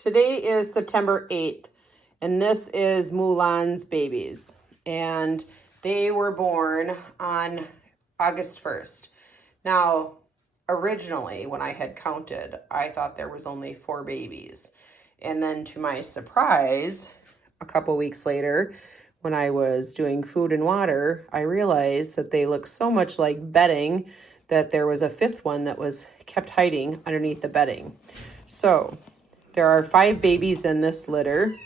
Today is September 8th, and this is Mulan's babies. And they were born on August 1st. Now, originally, when I had counted, I thought there was only 4 babies. And then to my surprise, a couple weeks later, when I was doing food and water, I realized that they look so much like bedding that there was a 5th one that was kept hiding underneath the bedding. So there are 5 babies in this litter.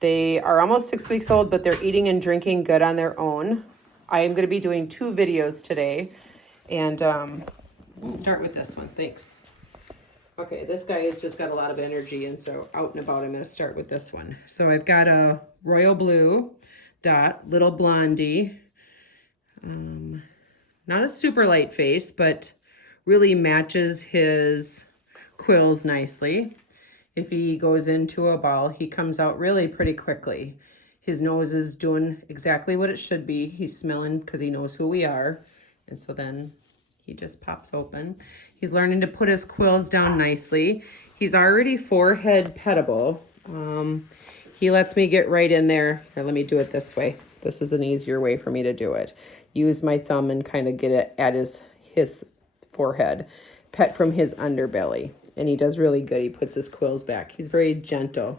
They are almost 6 weeks old, but they're eating and drinking good on their own. I am going to be doing 2 videos today, and we'll start with this one. Thanks. Okay, this guy has just got a lot of energy, and so out and about, I'm going to start with this one. So I've got a royal blue dot, little Blondie. Not a super light face, but really matches his quills nicely. If he goes into a ball, he comes out really pretty quickly. His nose is doing exactly what it should be. He's smelling because he knows who we are. And so then he just pops open. He's learning to put his quills down nicely. He's already forehead pettable. He lets me get right in there. Here, let me do it this way. This is an easier way for me to do it. Use my thumb and kind of get it at his forehead. Pet from his underbelly. And he does really good. He puts his quills back. He's very gentle.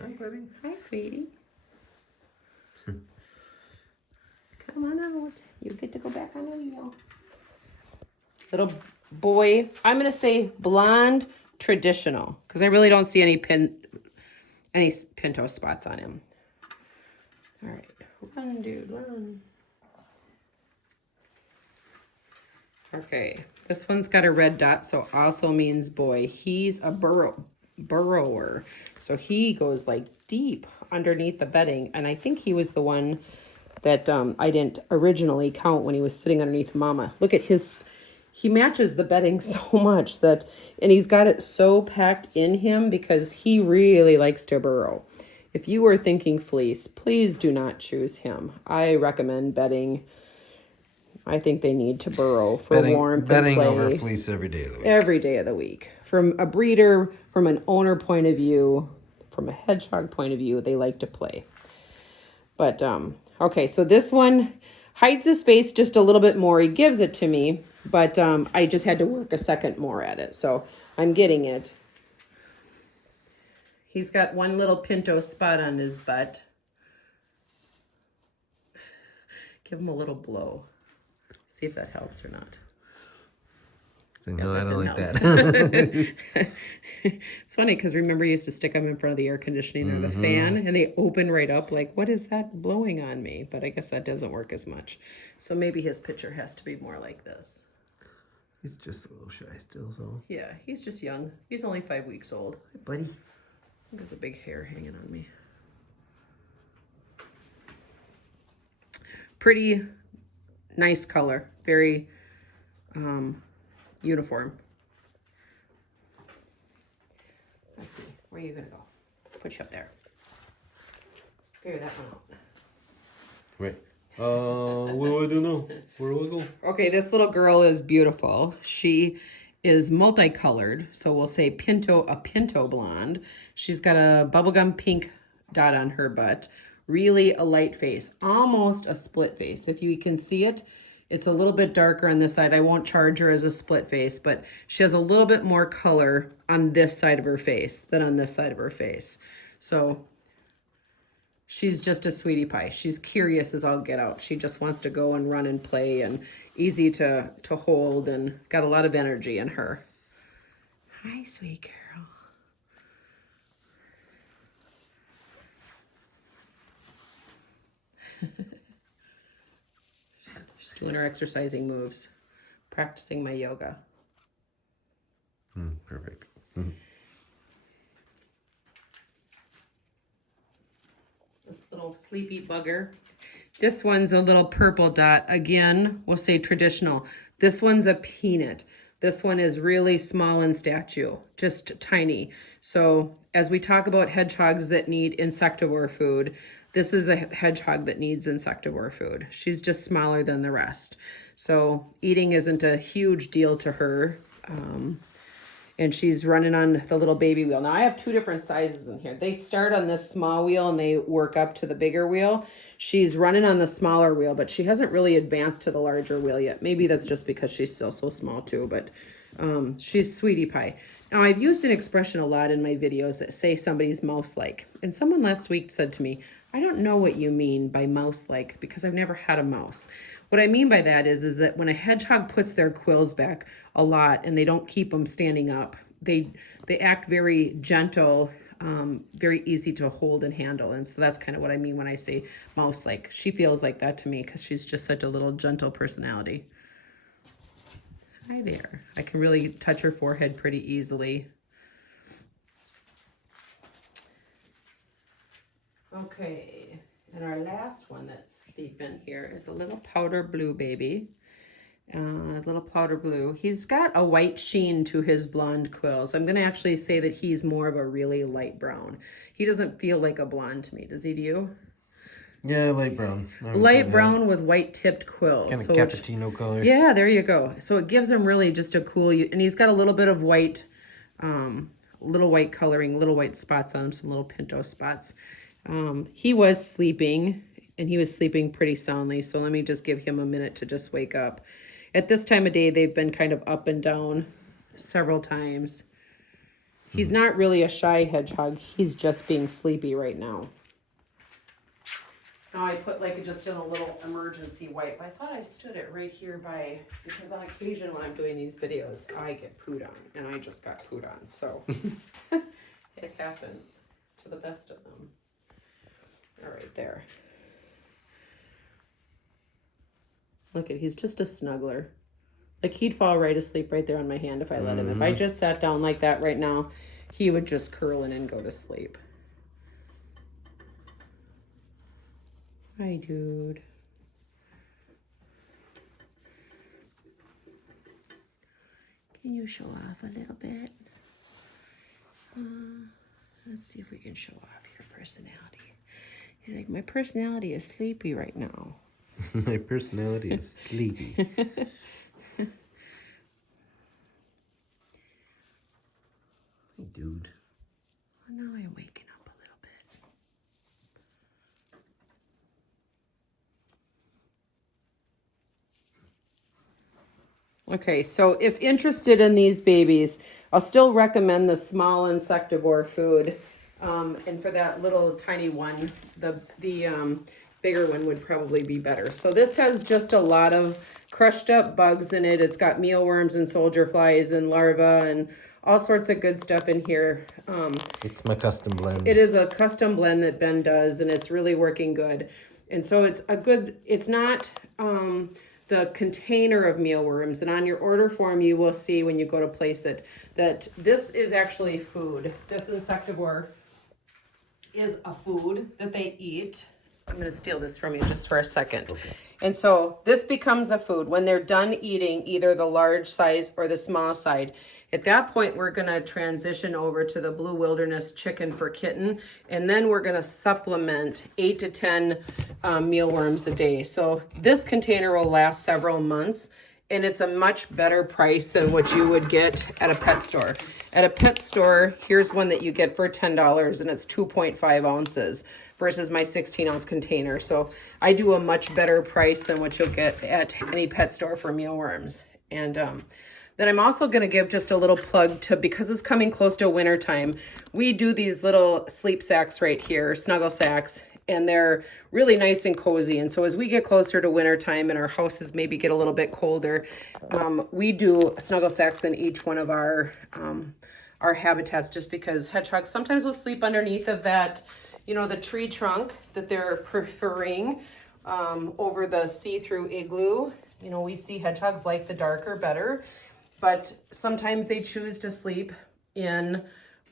Hi, buddy. Hi, sweetie. Come on out. You get to go back on the wheel. Little boy. I'm going to say blonde traditional because I really don't see any pinto spots on him. All right. Run, dude, run. Okay, this one's got a red dot, so also means boy. He's a burrower, so he goes like deep underneath the bedding, and I think he was the one that I didn't originally count when he was sitting underneath Mama. Look at he matches the bedding so much and he's got it so packed in him because he really likes to burrow. If you were thinking fleece, please do not choose him. I recommend bedding. I think they need to burrow for warmth and play. Bedding over fleece every day of the week. Every day of the week. From a breeder, from an owner point of view, from a hedgehog point of view, they like to play. But, okay, so this one hides his face just a little bit more. He gives it to me, but I just had to work a second more at it. So I'm getting it. He's got one little pinto spot on his butt. Give him a little blow. See if that helps or not. No, I don't like that. It's funny because remember you used to stick them in front of the air conditioning or the fan and they open right up like, what is that blowing on me? But I guess that doesn't work as much. So maybe his picture has to be more like this. He's just a little shy still, so. Yeah, he's just young. He's only 5 weeks old. Hey, buddy. There's a big hair hanging on me. Pretty nice color. Very uniform. Let's see. Where are you going to go? Put you up there. Figure that one out. Wait. What do I do now? Where do I go? Okay, this little girl is beautiful. She is multicolored, so we'll say a pinto blonde. She's got a bubblegum pink dot on her butt. Really a light face, almost a split face. If you can see it, it's a little bit darker on this side. I won't charge her as a split face, but she has a little bit more color on this side of her face than on this side of her face. So she's just a sweetie pie. She's curious as all get out. She just wants to go and run and play and easy to hold and got a lot of energy in her. Hi, sweet girl. She's doing her exercising moves, practicing my yoga. Perfect. This little sleepy bugger. This one's a little purple dot. Again, we'll say traditional. This one's a peanut. This one is really small in stature, just tiny. So as we talk about hedgehogs that need insectivore food, this is a hedgehog that needs insectivore food. She's just smaller than the rest. So eating isn't a huge deal to her. and she's running on the little baby wheel. Now I have two different sizes in here. They start on this small wheel and they work up to the bigger wheel. She's running on the smaller wheel, but she hasn't really advanced to the larger wheel yet. Maybe that's just because she's still so small too, but she's sweetie pie. Now I've used an expression a lot in my videos that say somebody's mouse-like. And someone last week said to me, I don't know what you mean by mouse-like because I've never had a mouse. What I mean by that is that when a hedgehog puts their quills back a lot and they don't keep them standing up, they act very gentle, very easy to hold and handle. And so that's kind of what I mean when I say mouse-like. She feels like that to me because she's just such a little gentle personality. Hi there. I can really touch her forehead pretty easily. Okay. And our last one that's sleeping here is a little powder blue baby. A little powder blue. He's got a white sheen to his blonde quills. I'm going to actually say that he's more of a really light brown. He doesn't feel like a blonde to me. Does he, do you? Yeah, light brown. Light brown with white tipped quills. Kind of cappuccino color. Yeah, there you go. So it gives him really just a cool, and he's got a little bit of white, little white coloring, little white spots on him, some little pinto spots. He was sleeping, and he was sleeping pretty soundly, so let me just give him a minute to just wake up. At this time of day, they've been kind of up and down several times. He's not really a shy hedgehog. He's just being sleepy right now. Now I put like just in a little emergency wipe. I thought I stood it right here by, because on occasion when I'm doing these videos, I get pooed on, and I just got pooed on, so it happens to the best of them. All right, there. Look at, he's just a snuggler. Like he'd fall right asleep right there on my hand if I let him. If I just sat down like that right now, he would just curl in and go to sleep. Hi, dude. Can you show off a little bit? Let's see if we can show off your personality. He's like, my personality is sleepy right now. My personality is sleepy. Dude. Well, now I'm waking up a little bit. Okay, so if interested in these babies, I'll still recommend the small insectivore food. And for that little tiny one, the bigger one would probably be better. So this has just a lot of crushed up bugs in it. It's got mealworms and soldier flies and larvae and all sorts of good stuff in here. It's my custom blend. It is a custom blend that Ben does, and it's really working good. And so it's a good, it's not the container of mealworms. And on your order form, you will see when you go to place it that this is actually food. This insectivore is a food that they eat. I'm going to steal this from you just for a second. Okay. And so this becomes a food when they're done eating either the large size or the small side. At that point, we're going to transition over to the Blue Wilderness chicken for kitten, and then we're going to supplement 8 to 10 mealworms a day. So this container will last several months, and it's a much better price than what you would get at a pet store. At a pet store, here's one that you get for $10, and it's 2.5 ounces versus my 16-ounce container. So I do a much better price than what you'll get at any pet store for mealworms. And then I'm also going to give just a little plug to, because it's coming close to winter time, we do these little sleep sacks right here, snuggle sacks, and they're really nice and cozy. And so as we get closer to winter time and our houses maybe get a little bit colder, we do snuggle sacks in each one of our habitats, just because hedgehogs sometimes will sleep underneath of that, you know, the tree trunk that they're preferring over the see-through igloo. You know, we see hedgehogs like the darker better, but sometimes they choose to sleep in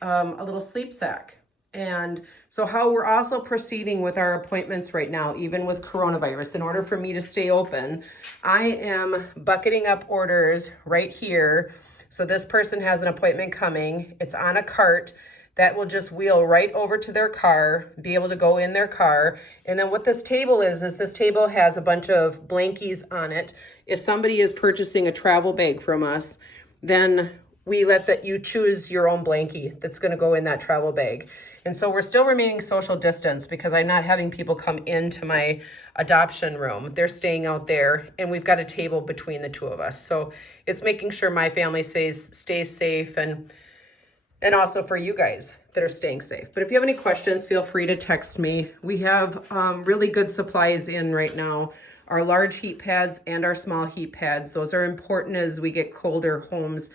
a little sleep sack. And so how we're also proceeding with our appointments right now, even with coronavirus, in order for me to stay open, I am bucketing up orders right here. So this person has an appointment coming. It's on a cart that will just wheel right over to their car, be able to go in their car. And then what this table is this table has a bunch of blankies on it. If somebody is purchasing a travel bag from us, then we let that you choose your own blankie that's going to go in that travel bag. And so we're still remaining social distance because I'm not having people come into my adoption room. They're staying out there, and we've got a table between the two of us. So it's making sure my family stays safe, and also for you guys that are staying safe. But if you have any questions, feel free to text me. We have really good supplies in right now. Our large heat pads and our small heat pads. Those are important as we get colder homes.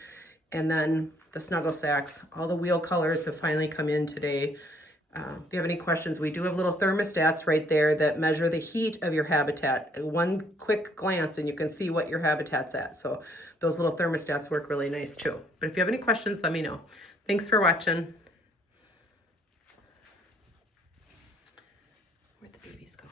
And then the snuggle sacks. All the wheel colors have finally come in today. If you have any questions, we do have little thermostats right there that measure the heat of your habitat. One quick glance and you can see what your habitat's at. So those little thermostats work really nice too. But if you have any questions, let me know. Thanks for watching. Where'd the babies go?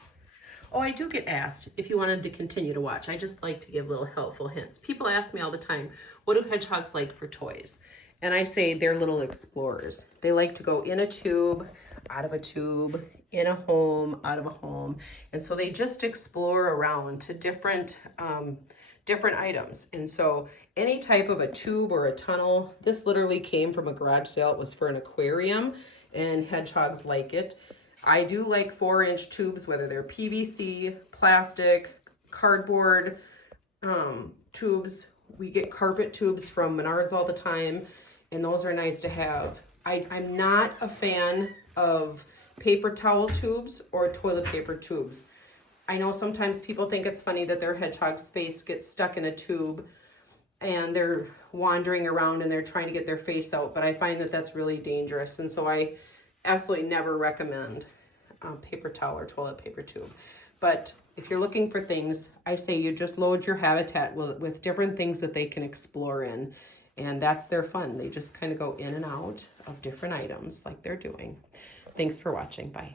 Oh, I do get asked if you wanted to continue to watch. I just like to give little helpful hints. People ask me all the time, what do hedgehogs like for toys? And I say they're little explorers. They like to go in a tube, out of a tube, in a home, out of a home. And so they just explore around to different items. And so any type of a tube or a tunnel, this literally came from a garage sale. It was for an aquarium, and hedgehogs like it. I do like 4-inch tubes, whether they're PVC, plastic, cardboard tubes. We get carpet tubes from Menards all the time, and those are nice to have. I'm not a fan of paper towel tubes or toilet paper tubes. I know sometimes people think it's funny that their hedgehog's face gets stuck in a tube and they're wandering around and they're trying to get their face out, but I find that that's really dangerous. And so I absolutely never recommend paper towel or toilet paper tube. But if you're looking for things, I say you just load your habitat with different things that they can explore in. And that's their fun. They just kind of go in and out of different items like they're doing. Thanks for watching. Bye.